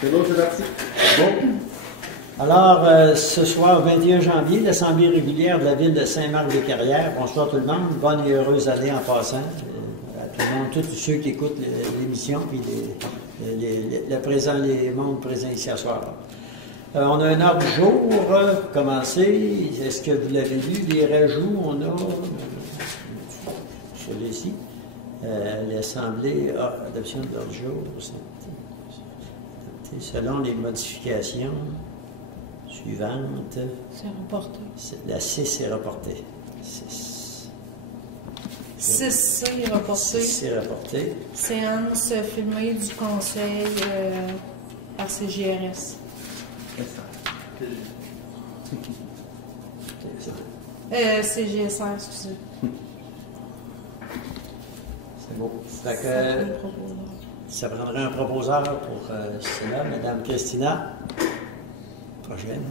C'est l'autre, c'est parti. Bon. Alors, ce soir, 21 janvier, l'Assemblée régulière de la ville de Saint-Marc-des-Carrières. Bonsoir tout le monde. Bonne et heureuse année en passant. À tout le monde, tous ceux qui écoutent l'émission, puis les membres présents ici à soir. On a un ordre du jour pour commencer. Est-ce que vous l'avez lu? Les rajouts, on a celui-ci. L'Assemblée a adoption de l'ordre du jour. Selon les modifications suivantes. C'est reporté. La 6 est reportée. 6C est reporté. 6 est reporté. Séance filmée du conseil par CGRS. CGSR, excusez. C'est beau. Fait que, ça prendrait un proposeur pour cela. Madame Christina. Prochaine.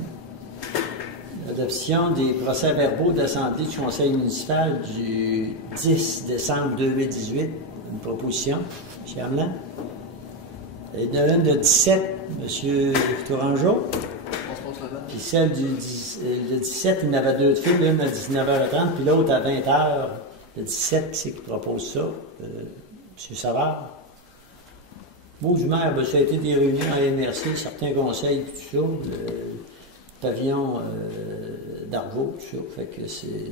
L'adoption des procès-verbaux d'assemblée du conseil municipal du 10 décembre 2018. Une proposition. M. Hamelin. Et de l'une de 17, M. Tourangeau. Puis celle du le 17, il y en avait deux de filles, l'une à 19h30, puis l'autre à 20h. Le 17, c'est qui propose ça. M. Savard. Beau du maire, ça a été des réunions à MRC, certains conseils, tout ça, le pavillon d'Arvaux, tout ça. Fait que c'est.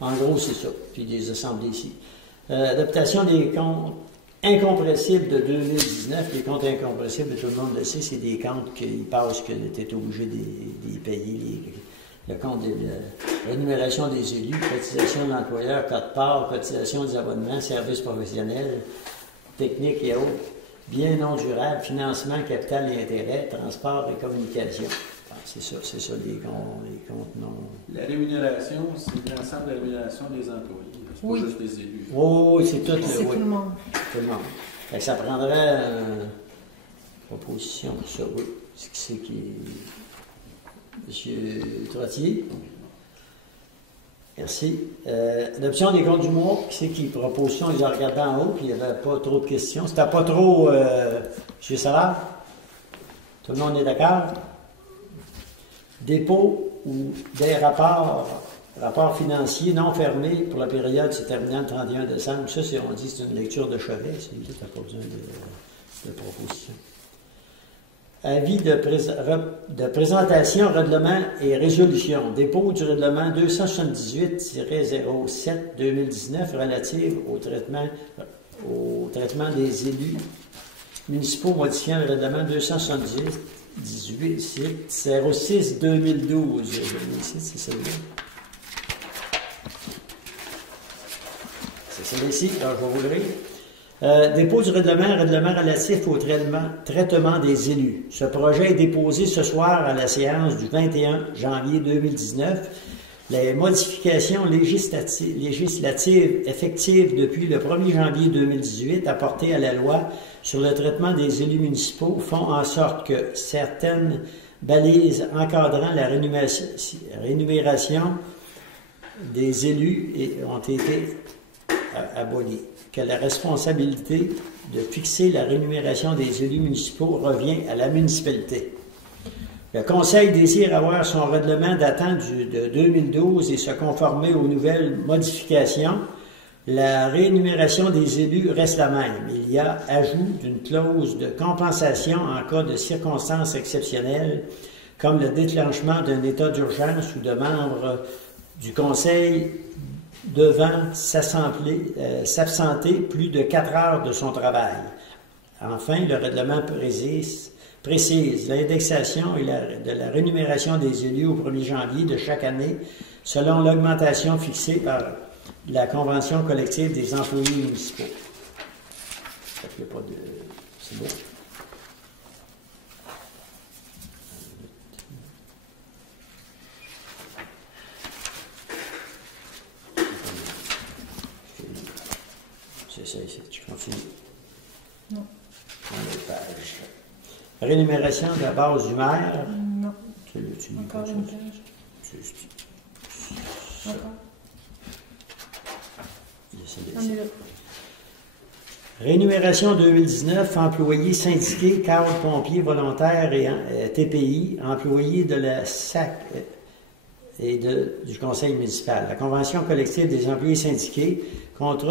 En gros, c'est ça. Puis des assemblées ici. Adaptation des comptes incompressibles de 2019. Les comptes incompressibles, tout le monde le sait, c'est des comptes qui passent, que tu es obligé de les payer. Le compte de la rémunération des élus, cotisation de l'employeur, code-part, cotisation des abonnements, services professionnels, techniques et autres. Biens non durables, financement, capital et intérêt, transport et communication. C'est ça, les comptes non. La rémunération, c'est l'ensemble de la rémunération des employés. C'est pas juste les élus. Oui, c'est tout. C'est tout le monde. Tout le monde. Fait que ça prendrait une proposition de ça, oui. C'est qui Monsieur Trottier. Merci. Adoption des comptes du mois, c'est qui? Proposition, ils ont regardé en haut, puis il n'y avait pas trop de questions. C'était pas trop, M. Savard? Tout le monde est d'accord? Dépôt ou des rapports financiers non fermés pour la période se terminant le 31 décembre. Ça, on dit c'est une lecture de chevet, c'est lui qui n'a pas besoin de proposition. Avis de présentation, règlement et résolution. Dépôt du règlement 278-07-2019 relative au traitement des élus municipaux modifiant le règlement 278-06-2012. C'est celui-là. C'est celui-ci, alors je vais vous le lire. Dépôt du règlement relatif au traitement des élus. Ce projet est déposé ce soir à la séance du 21 janvier 2019. Les modifications législatives effectives depuis le 1er janvier 2018 apportées à la loi sur le traitement des élus municipaux font en sorte que certaines balises encadrant la rémunération des élus ont été abolies. Que la responsabilité de fixer la rémunération des élus municipaux revient à la municipalité. Le Conseil désire avoir son règlement datant de 2012 et se conformer aux nouvelles modifications. La rémunération des élus reste la même. Il y a ajout d'une clause de compensation en cas de circonstances exceptionnelles, comme le déclenchement d'un état d'urgence ou de membres du Conseil devant s'absenter plus de 4 heures de son travail. Enfin, le règlement précise l'indexation de la rémunération des élus au 1er janvier de chaque année selon l'augmentation fixée par la Convention collective des employés municipaux. Ça fait pas de... C'est bon. C'est ça ici, tu continues. Non. Rémunération de la base du maire. Non. Tu Encore une page. Encore. On est là. Rémunération 2019, employés syndiqués, cadres pompiers volontaires et TPI, employés de la SAC et du conseil municipal. La convention collective des employés syndiqués,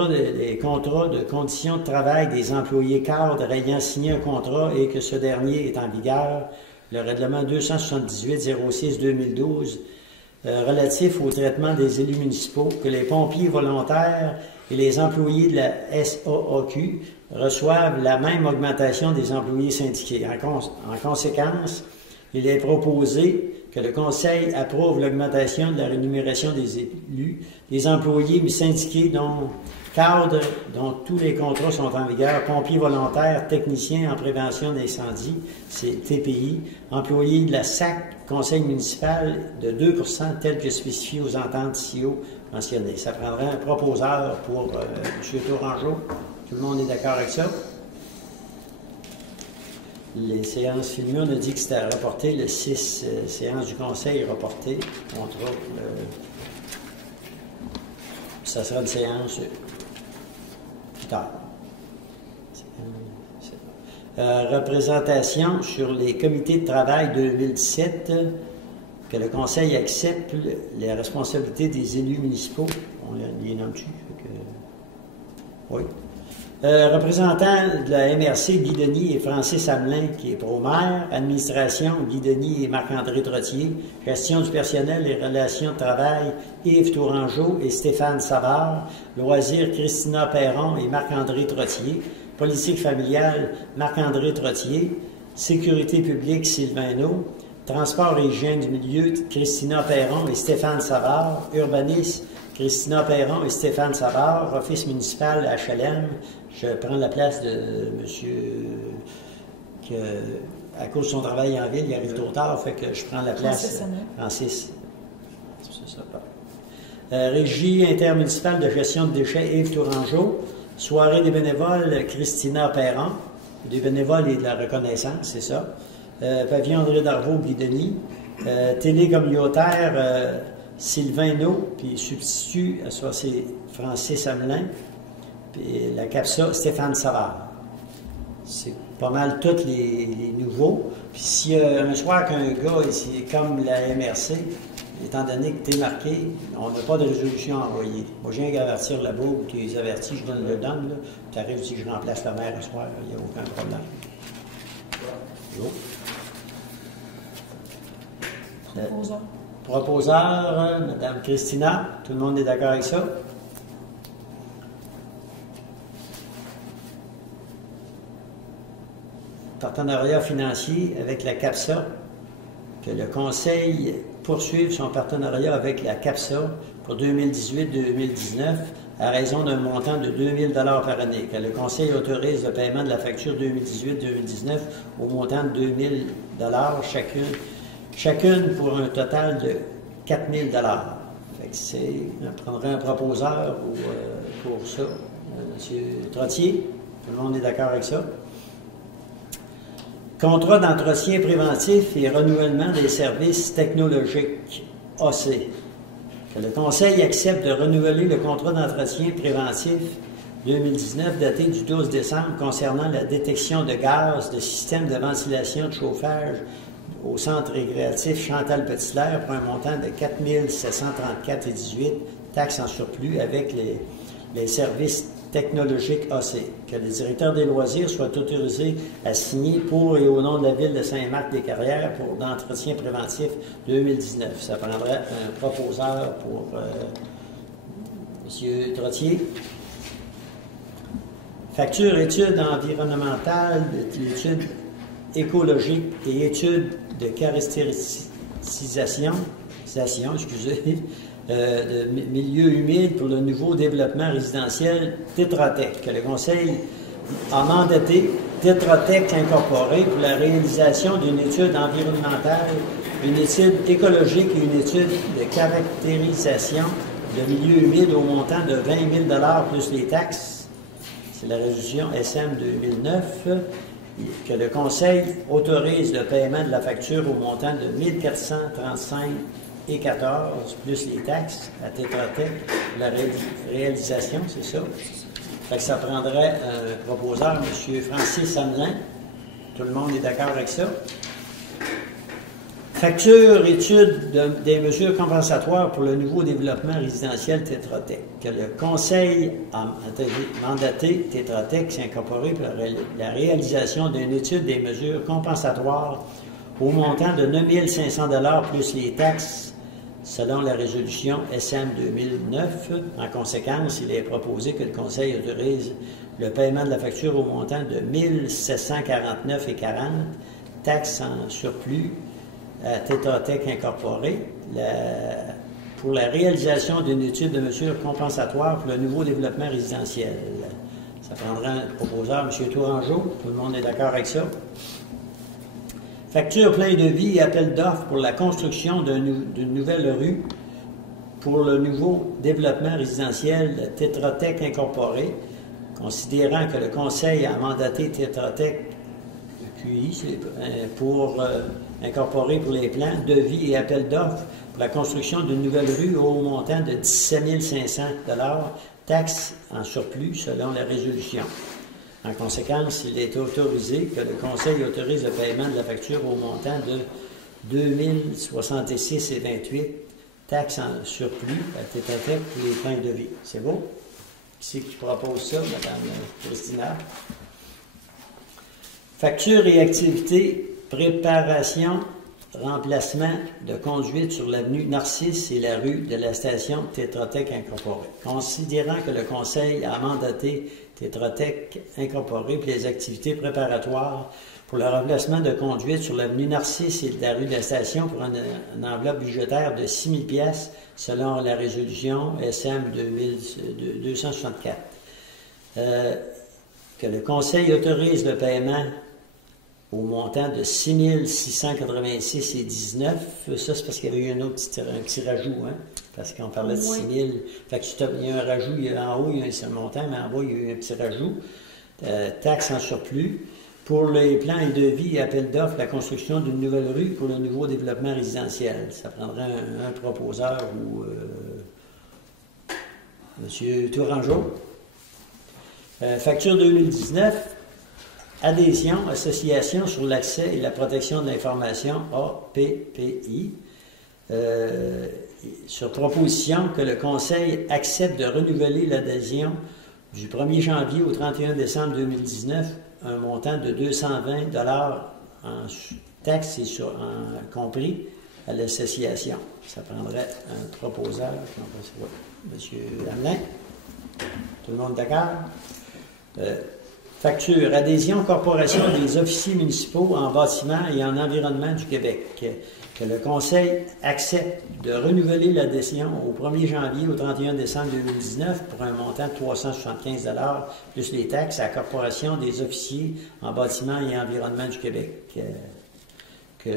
les contrats de conditions de travail des employés cadres ayant signé un contrat et que ce dernier est en vigueur, le règlement 278-06-2012 relatif au traitement des élus municipaux, que les pompiers volontaires et les employés de la SAAQ reçoivent la même augmentation des employés syndiqués. En conséquence, il est proposé que le Conseil approuve l'augmentation de la rémunération des élus, des employés syndiqués cadres dont tous les contrats sont en vigueur, pompiers volontaires, techniciens en prévention d'incendie, c'est TPI, employés de la SAC, Conseil municipal de 2%, tel que spécifié aux ententes CIO mentionnées. Ça prendrait un proposeur pour M. Tourangeau. Tout le monde est d'accord avec ça? Les séances filmées, on a dit que c'était reporté, le 6 séances du Conseil reporté, contrat. Ça sera une séance plus tard. Représentation sur les comités de travail 2017, que le Conseil accepte les responsabilités des élus municipaux. On les nomme-tu? Oui. Représentant de la MRC, Guy Denis et Francis Hamelin, qui est pro-maire. Administration, Guy Denis et Marc-André Trottier. Gestion du personnel et relations de travail, Yves Tourangeau et Stéphane Savard. Loisirs, Christina Perron et Marc-André Trottier. Politique familiale, Marc-André Trottier. Sécurité publique, Sylvain Naud. Transport et hygiène du milieu, Christina Perron et Stéphane Savard. Urbanisme, Christina Perron et Stéphane Savard. Office municipal, HLM. Je prends la place de monsieur qui, à cause de son travail en ville, il arrive trop tard, fait que je prends la place. Francis. C'est ça. Régie intermunicipale de gestion de déchets, Yves Tourangeau. Soirée des bénévoles, Christina Perron. Des bénévoles et de la reconnaissance, c'est ça. Pavillon André Darvaux, Guy Denis. Télé communautaire, Sylvain Naud, puis substitut, ça c'est Francis Hamelin. Puis la CAPSA, Stéphane Savard. C'est pas mal tous les nouveaux. Puis s'il y a un soir qu'un gars, c'est comme la MRC, étant donné que tu es marqué, on n'a pas de résolution à envoyer. Moi, je viens d'avertir là-bas, ou tu les avertis, je donne le donne. Tu arrives si je remplace la mère ce soir, il n'y a aucun problème. Proposeur, Mme Christina, tout le monde est d'accord avec ça? Partenariat financier avec la CAPSA, que le Conseil poursuive son partenariat avec la CAPSA pour 2018-2019 à raison d'un montant de 2 000 $ par année, que le Conseil autorise le paiement de la facture 2018-2019 au montant de 2 000 $ chacune pour un total de 4 000 $. On prendrait un proposeur pour ça. M. Trottier, tout le monde est d'accord avec ça? Contrat d'entretien préventif et renouvellement des services technologiques, AC. Que le Conseil accepte de renouveler le contrat d'entretien préventif 2019 daté du 12 décembre concernant la détection de gaz de système de ventilation de chauffage au centre récréatif Chantal Petitlair pour un montant de 4 734,18 taxes en surplus avec les services technologiques AC. Que le directeur des loisirs soit autorisé à signer pour et au nom de la ville de Saint-Marc-des-Carrières pour l'entretien préventif 2019. Ça prendrait un proposeur pour M. Trottier. Facture études environnementales, études écologiques et études de caractérisation, de milieux humides pour le nouveau développement résidentiel Tetra Tech, que le Conseil a mandaté Tetra Tech Incorporé pour la réalisation d'une étude environnementale, une étude écologique et une étude de caractérisation de milieux humides au montant de 20 000 $ plus les taxes. C'est la résolution SM 2009. Que le Conseil autorise le paiement de la facture au montant de 1 435,14 plus les taxes à Tetra Tech, la réalisation, c'est ça? Fait que ça prendrait un proposeur, M. Francis Hamelin. Tout le monde est d'accord avec ça? Facture, étude des mesures compensatoires pour le nouveau développement résidentiel Tetra Tech. Que le Conseil a mandaté Tetra Tech s'incorporer pour la réalisation d'une étude des mesures compensatoires au montant de 9 500 $ plus les taxes selon la résolution SM 2009. En conséquence, il est proposé que le Conseil autorise le paiement de la facture au montant de 1 749,40 $, taxes en surplus à Tetra Tech Incorporé, pour la réalisation d'une étude de mesures compensatoires pour le nouveau développement résidentiel. Ça prendra un proposeur, M. Tourangeau. Tout le monde est d'accord avec ça? Facture plein de vie et appel d'offres pour la construction d'une nouvelle rue pour le nouveau développement résidentiel Tetra Tech Incorporé, considérant que le Conseil a mandaté Tetra Tech QI pour incorporer pour les plans, devis et appels d'offres pour la construction d'une nouvelle rue au montant de 17 500 $, taxes en surplus selon la résolution. En conséquence, il est autorisé que le Conseil autorise le paiement de la facture au montant de 2 066,28 $, taxes en surplus à Tetra Tech pour les plans de devis. C'est beau? Qui c'est qui propose ça, Mme Christina? Facture et activité, préparation, remplacement de conduite sur l'avenue Narcisse et la rue de la station Tetra Tech Incorporée. Considérant que le Conseil a mandaté Tetra Tech Incorporée pour les activités préparatoires pour le remplacement de conduite sur l'avenue Narcisse et la rue de la station pour une enveloppe budgétaire de 6 000 $ selon la résolution SM 264. Que le Conseil autorise le paiement au montant de 6 686,19 $. Ça, c'est parce qu'il y avait eu un petit rajout, hein? Parce qu'on parlait de 6 000. Fait que il y a un rajout, en haut, il y a un certain montant, mais en bas, il y a eu un petit rajout. Taxes en surplus. Pour les plans et devis et appels d'offres, la construction d'une nouvelle rue pour le nouveau développement résidentiel. Ça prendrait un proposeur ou M. Tourangeau. Facture 2019. Adhésion, Association sur l'accès et la protection de l'information, APPI, sur proposition que le Conseil accepte de renouveler l'adhésion du 1er janvier au 31 décembre 2019, un montant de 220 $ en taxes et compris à l'association. Ça prendrait un proposeur, M. Hamelin. Tout le monde d'accord? Facture, adhésion corporation des officiers municipaux en bâtiment et en environnement du Québec. Que le Conseil accepte de renouveler l'adhésion au 1er janvier au 31 décembre 2019 pour un montant de 375 $ plus les taxes à la Corporation des officiers en bâtiment et environnement du Québec. Que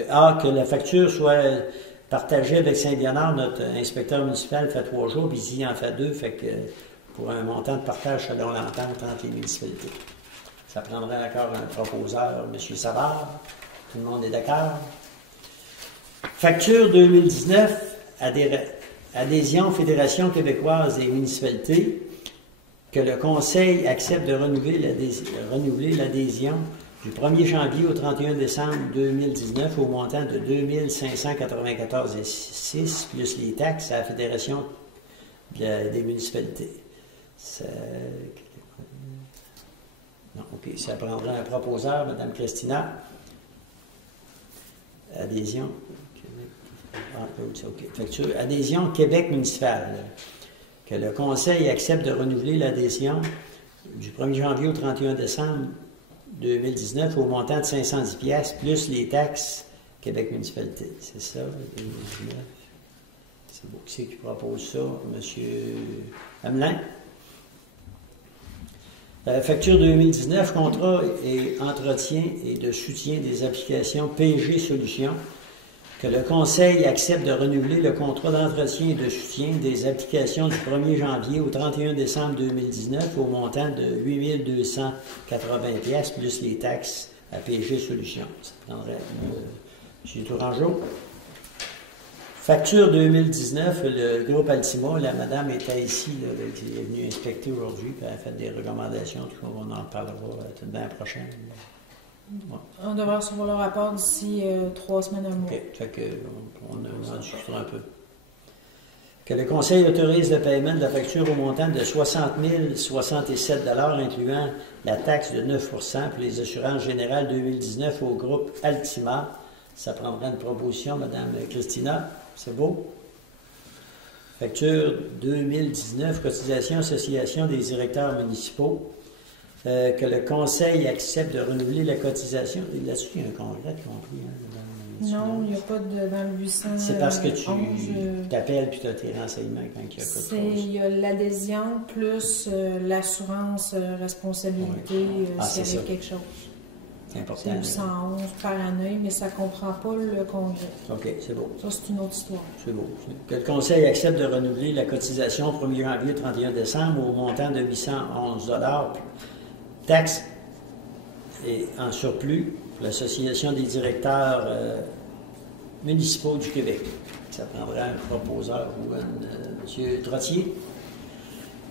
la facture soit partagée avec Saint-Léonard, notre inspecteur municipal fait 3 jours, puis il en fait 2, fait que pour un montant de partage selon l'entente entre les municipalités. Ça prendrait encore un proposeur, M. Savard. Tout le monde est d'accord? Facture 2019, adhésion Fédération québécoise des municipalités, que le Conseil accepte de renouveler l'adhésion du 1er janvier au 31 décembre 2019 au montant de 2 594,6 plus les taxes à la Fédération des municipalités. Non, OK, ça prendra un proposeur, Mme Christina. Adhésion. OK. Facture. Adhésion Québec municipal. Que le Conseil accepte de renouveler l'adhésion du 1er janvier au 31 décembre 2019 au montant de 510 $ plus les taxes Québec municipalité. C'est ça, 2019. C'est beau. Qui c'est qui propose ça? M. Hamelin? Facture 2019, contrat et entretien et de soutien des applications PG Solutions. Que le Conseil accepte de renouveler le contrat d'entretien et de soutien des applications du 1er janvier au 31 décembre 2019 au montant de 8 280 $ plus les taxes à PG Solutions. Ça prendrait M. Tourangeau. Facture 2019, le groupe Altima, la madame était ici, là, elle est venue inspecter aujourd'hui, puis elle a fait des recommandations, en tout cas, on en parlera toute l'année prochaine. Ouais. On devrait recevoir le rapport d'ici 3 semaines, un mois. OK, fait que on en discutera un peu. Que le Conseil autorise le paiement de la facture au montant de 60 067 $, incluant la taxe de 9 % pour les assurances générales 2019 au groupe Altima. Ça prendra une proposition, Mme Christina. C'est beau? Facture 2019, cotisation Association des directeurs municipaux. Que le Conseil accepte de renouveler la cotisation. Là-dessus, il y a un congrès compris. Non, il n'y a pas de dans le 800. C'est parce que tu t'appelles puis tu as tes renseignements quand il y a pas de chose. Il y a l'adhésion plus l'assurance responsabilité s'il y avait quelque chose. C'est important. C'est 811 par année, mais ça ne comprend pas le congrès. OK, c'est beau. Ça, c'est une autre histoire. C'est beau. Que le Conseil accepte de renouveler la cotisation 1er janvier 31 décembre au montant de 811 $, taxes et en surplus pour l'Association des directeurs municipaux du Québec. Ça prendra un proposeur ou M. Trottier.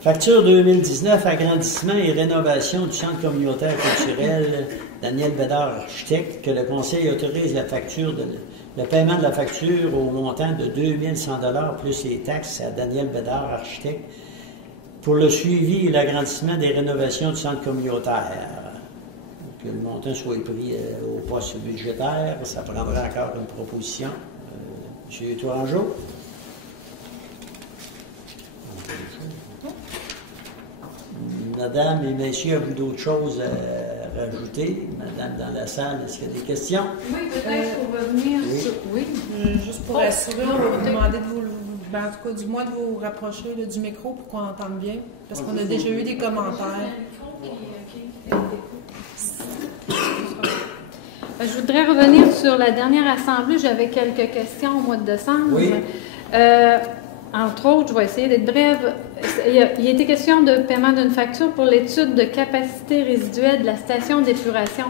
Facture 2019, agrandissement et rénovation du centre communautaire culturel Daniel Bédard, architecte, que le Conseil autorise le paiement de la facture au montant de 2100 $ plus les taxes à Daniel Bédard, architecte, pour le suivi et l'agrandissement des rénovations du centre communautaire. Que le montant soit pris au poste budgétaire, ça prendra encore une proposition. M. Tourangeau. Madame et messieurs, avez-vous d'autres choses à rajouter? Madame dans la salle, est-ce qu'il y a des questions? Oui, peut-être pour revenir sur... Oui, juste pour assurer, on va vous demander de vous... Ben, en tout cas, du moins de vous rapprocher là, du micro pour qu'on entende bien, parce qu'on a déjà eu des commentaires. Je voudrais revenir sur la dernière assemblée. J'avais quelques questions au mois de décembre. Oui. Entre autres, je vais essayer d'être brève. Il a été question de paiement d'une facture pour l'étude de capacité résiduelle de la station d'épuration.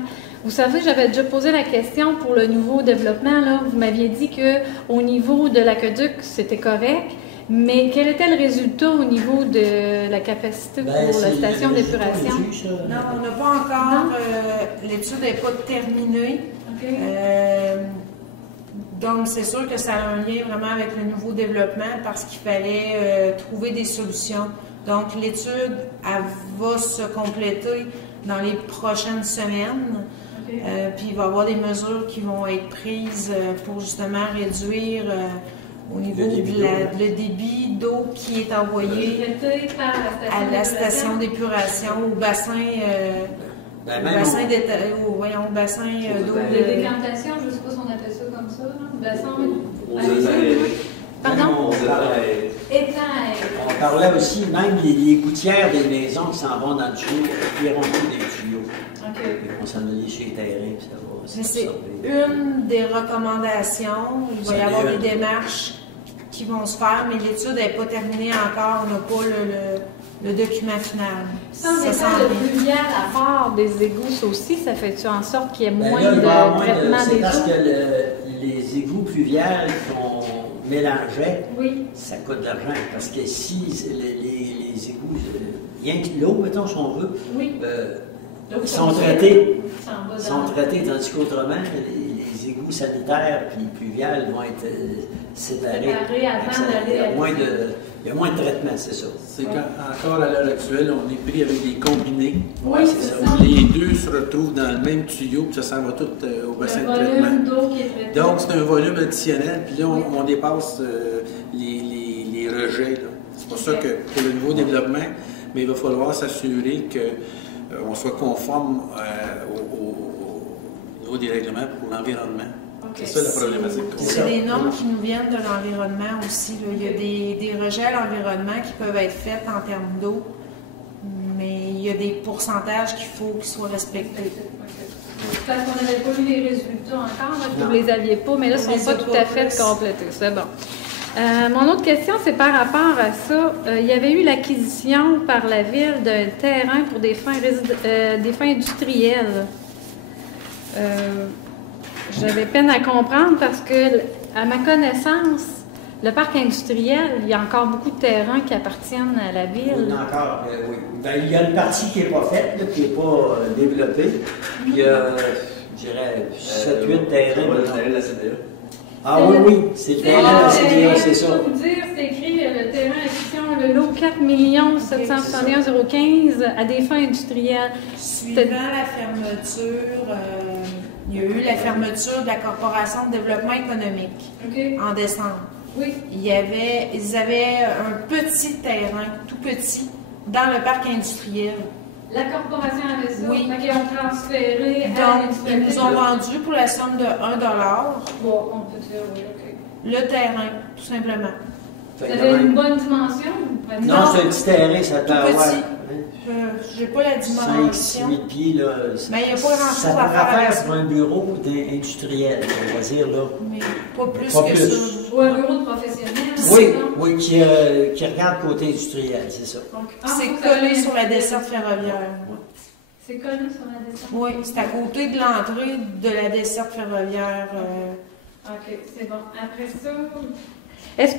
Vous savez, j'avais déjà posé la question pour le nouveau développement. Là. Vous m'aviez dit qu'au niveau de l'aqueduc, c'était correct. Mais quel était le résultat au niveau de la capacité pour la station d'épuration? Non, on n'a pas encore... l'étude n'est pas terminée. Okay. Donc, c'est sûr que ça a un lien vraiment avec le nouveau développement parce qu'il fallait trouver des solutions. Donc, l'étude, elle va se compléter dans les prochaines semaines. Okay. Puis, il va y avoir des mesures qui vont être prises pour justement réduire au niveau le début d'eau qui est envoyé à la station d'épuration, au bassin... au bassin d'eau de décantation, je ne sais pas si on appelle ça comme ça, bassin. Pardon? On parlait aussi, même les gouttières des maisons qui s'en vont dans le tuyau, ils iront plus des tuyaux. OK. On s'en allait chez les terrains, puis ça va. C'est une des recommandations. Il va y avoir des démarches qui vont se faire, mais l'étude n'est pas terminée encore. On n'a pas le document final. Ça, le pluvial à part des égouts, ça aussi, ça fait-tu en sorte qu'il y ait moins de traitement des eaux? C'est parce que les égouts pluviales qu'on mélangeait, oui. Ça coûte de l'argent. Parce que si les égouts, rien que l'eau, mettons, si on veut, oui. Ils sont traités. Tandis qu'autrement, les égouts sanitaires puis pluviales vont être séparés. Il y a moins de traitement, c'est ça. C'est qu'encore à l'heure actuelle, on est pris avec des combinés. Oui, c'est ça. Les deux se retrouvent dans le même tuyau, puis ça s'en va tout au bassin de traitement. Donc, c'est un volume additionnel, puis là, on dépasse les rejets. C'est pour ça que pour le nouveau développement, mais il va falloir s'assurer qu'on soit conforme au niveau des règlements pour l'environnement. Okay. C'est ça la problématique. C'est des normes qui nous viennent de l'environnement aussi. Là. Il y a des rejets à l'environnement qui peuvent être faits en termes d'eau, mais il y a des pourcentages qu'il faut qu'ils soient respectés. Parce qu'on n'avait pas eu les résultats encore, que vous ne les aviez pas, mais là, ils ne sont pas tout à fait complétés. C'est bon. Mon autre question, c'est par rapport à ça. Il y avait eu l'acquisition par la Ville d'un terrain pour des fins industrielles. J'avais peine à comprendre parce que, à ma connaissance, Le parc industriel, il y a encore beaucoup de terrains qui appartiennent à la ville. Il y en a encore, oui. Ben, il y a une partie qui n'est pas faite, là, qui n'est pas développée. Puis il y a, je dirais, 7-8 terrains. Le la CDA. Ah oui, oui, c'est le terrain de la CDA, c'est ça. Je peux vous dire, c'est écrit le terrain acquisition, le lot 4 761 015 à des fins industrielles. Suivant la fermeture, il y a eu la fermeture de la Corporation de développement économique en décembre. Oui. Ils avaient un petit terrain, tout petit, dans le parc industriel. La corporation avait ça, Oui. donc ils ont transféré à Donc, ils nous ont vendu pour la somme de 1 $. Bon, on peut dire, oui, OK. Le terrain, tout simplement. Vous avez une bonne dimension? Non, c'est un petit terrain, ça peut avoir. Petit. Je n'ai pas la 5-6 dimension. 000 pieds, là. Mais il n'y a pas grand-chose Ça à pourrait faire avec faire ça. pour un bureau industriel, on va dire, là. Mais pas plus Pas que plus. ça. Ou un bureau de professionnel? Oui, non? oui, qui regarde côté industriel, c'est ça. Donc, C'est vous collé avez- sur la desserte ferroviaire. C'est collé sur la descente? Oui, c'est à côté de l'entrée de la desserte ferroviaire. OK, c'est bon. Après ça, est-ce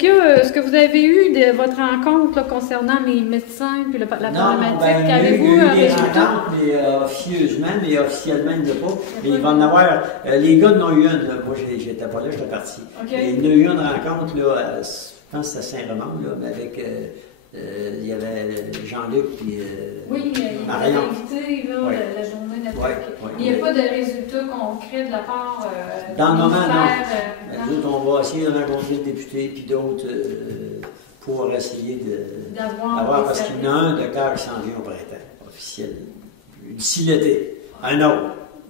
que vous avez eu de votre rencontre là, concernant les médecins puis la problématique? Ben, il y a Avez-vous eu un des résultat? rencontres, mais officieusement, mais officiellement, il n'y en a pas. Mais il va en avoir. Les gars en ont eu une, là. Moi, j'étais pas là, j'étais parti. OK. Mais il y en a eu une rencontre, là, je pense que c'était à Saint-Romain, là, mais avec. Il y avait Jean-Luc puis Oui, il est Marion. invité là, Oui. la journée d'après. Oui, OK. oui, Il n'y a oui. pas de résultat concret de la part Dans le du moment, non. ministère, Nous autres, on va essayer de rencontrer le député puis d'autres pour essayer d'avoir, parce qu'il y en a un docteur qui s'en vient au printemps, officiel, d'ici l'été. Un autre.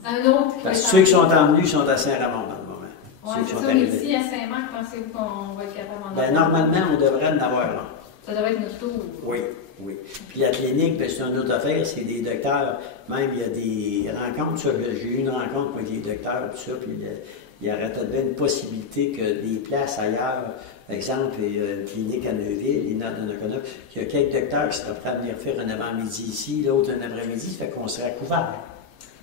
Un autre. Parce que ceux qui sont emmenés sont à Saint-Ramon dans le moment. Oui, Ceux qui c'est sont ça. Mais arrivés. ici, à Saint-Marc, pensez-vous qu'on va être capable d'en Ben, avoir? normalement, on devrait en avoir un. Ça devrait être notre tour. Oui, oui. Puis la clinique, ben, c'est une autre affaire, c'est des docteurs. Même il y a des rencontres, ça, j'ai eu une rencontre avec des docteurs, tout ça, puis il y aurait peut-être une possibilité que des places ailleurs, par exemple, il y a une clinique à Neuville, l'INA de Nakona, qu'il y a quelques docteurs qui seraient prêts à venir faire un avant-midi ici, l'autre un après-midi, ça fait qu'on serait couvert.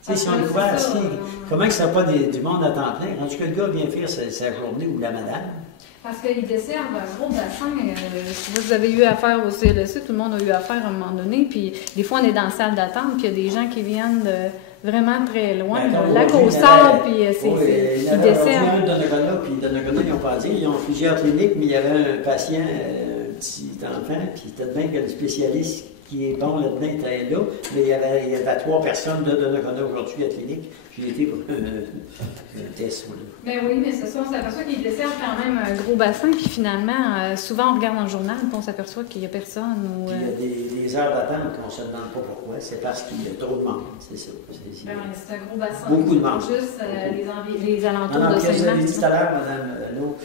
Tu sais, si on est couvert, c'est ça. comment que ça n'a pas du monde à temps plein? Rendu que le gars vient faire sa journée ou la madame? Parce qu'ils desservent un gros bassin. Vous avez eu affaire au CLSC, tout le monde a eu affaire à un moment donné. Puis des fois, on est dans la salle d'attente, puis il y a des gens qui viennent de vraiment très loin, Ben, de lac au sable, puis ils ils desservent. un Donnacona, puis Donnacona, ils n'ont pas dit, ils ont plusieurs cliniques, mais il y avait un patient, un petit enfant, puis peut-être bien que le spécialiste qui est bon là-dedans était là, mais il y avait 3 personnes de Donnacona aujourd'hui à la clinique. J'ai été pour un test. Voilà. Mais oui, mais c'est ça, on s'aperçoit qu'ils desservent quand même un gros bassin, puis finalement, souvent on regarde dans le journal, puis on s'aperçoit qu'il n'y a personne. Ou, Puis il y a des heures d'attente qu'on ne se demande pas pourquoi, c'est parce qu'il y a trop de monde, c'est ça. c'est un gros bassin. Beaucoup de monde. Juste les alentours Non, de puis vous avez dit Saint-Marc. tout à l'heure, Mme Leau,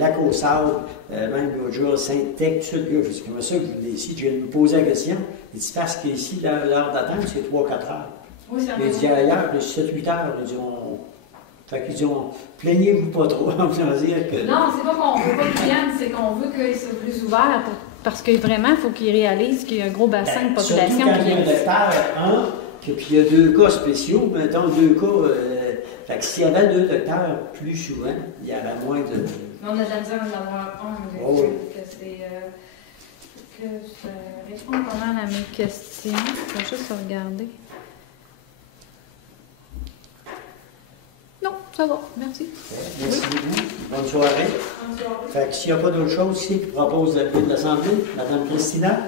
Lac au Sable, même l'autre jour, Sainte-Tech, tout ça, c'est comme ça que je voulais ici. Je me posais la question. Il dit parce qu'ici, l'heure d'attente, c'est 3-4 heures. Oui, c'est Il dit ailleurs, c'est 7-8 heures. Fait qu'ils disent, plaignez-vous pas trop, on va dire que. Non, c'est pas qu'on veut pas qu'ils viennent, c'est qu'on veut qu'ils soient plus ouverts parce que vraiment, il faut qu'ils réalisent qu'il y a un gros bassin de population. Surtout quand il y a un docteur, puis il y a 2 cas spéciaux, mettons 2 cas. Fait que s'il y avait 2 docteurs plus souvent, il y aurait moins de. On a de la misère d'en avoir un. Oh oui. Que ça répond pas mal à mes questions. Je vais juste regarder. Non, ça va, merci. Merci beaucoup. Bonne soirée. Fait que s'il n'y a pas d'autre chose ici qui propose la vie de l'Assemblée, Mme Christina,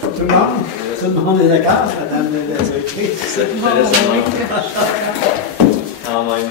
tout le monde est d'accord, Mme la directrice. Quand même.